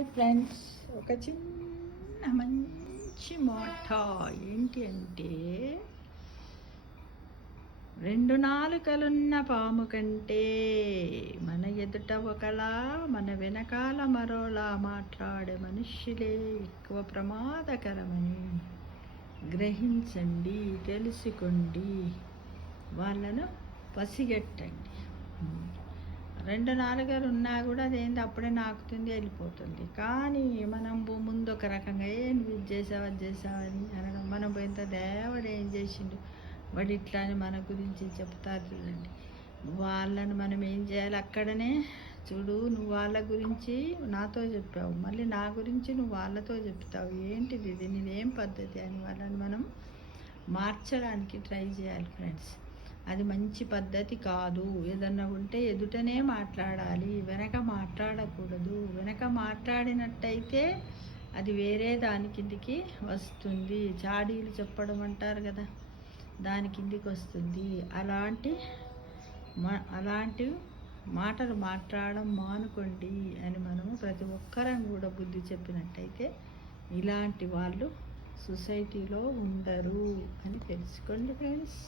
Hi friends, ఒక చిన్న మంచి మాట ఏంటి అంటే, రెండు నాలుకలున్న పాము కంటే మన ఎదుట ఒకలా మన వెనకాల మరోలా మాట్లాడే మనుష్యులే ఎక్కువ ప్రమాదకరమని గ్రహించండి, తెలుసుకోండి, వాళ్ళను పసిగట్టండి. రెండు నాలుగలు ఉన్నా కూడా అదేంటి అప్పుడే నాకుతుంది, వెళ్ళిపోతుంది. కానీ మనం ముందు ఒక రకంగా నువ్వు ఇది చేసావు అది చేసావని అనడం, మనం పోయిన దేవుడు ఏం చేసిండు వాడు ఇట్లా అని మన గురించి చెప్తారు చూడండి. వాళ్ళని మనం ఏం చేయాలి, అక్కడనే చూడు, నువ్వు వాళ్ళ గురించి నాతో చెప్పావు, మళ్ళీ నా గురించి నువ్వు వాళ్ళతో చెప్తావు, ఏంటిది ఇది, నేనేం పద్ధతి అని వాళ్ళని మనం మార్చడానికి ట్రై చేయాలి ఫ్రెండ్స్. అది మంచి పద్ధతి కాదు. ఏదన్నా ఉంటే ఎదుటనే మాట్లాడాలి, వెనక మాట్లాడకూడదు. వెనక మాట్లాడినట్టయితే అది వేరే దాని కిందికి వస్తుంది. చాడీలు చెప్పడం అంటారు కదా, దాని కిందికి వస్తుంది. అలాంటి మాటలు మాట్లాడడం మానుకోండి అని మనము ప్రతి ఒక్కరం కూడా బుద్ధి చెప్పినట్టయితే ఇలాంటి వాళ్ళు సొసైటీలో ఉండరు అని తెలుసుకోండి ఫ్రెండ్స్.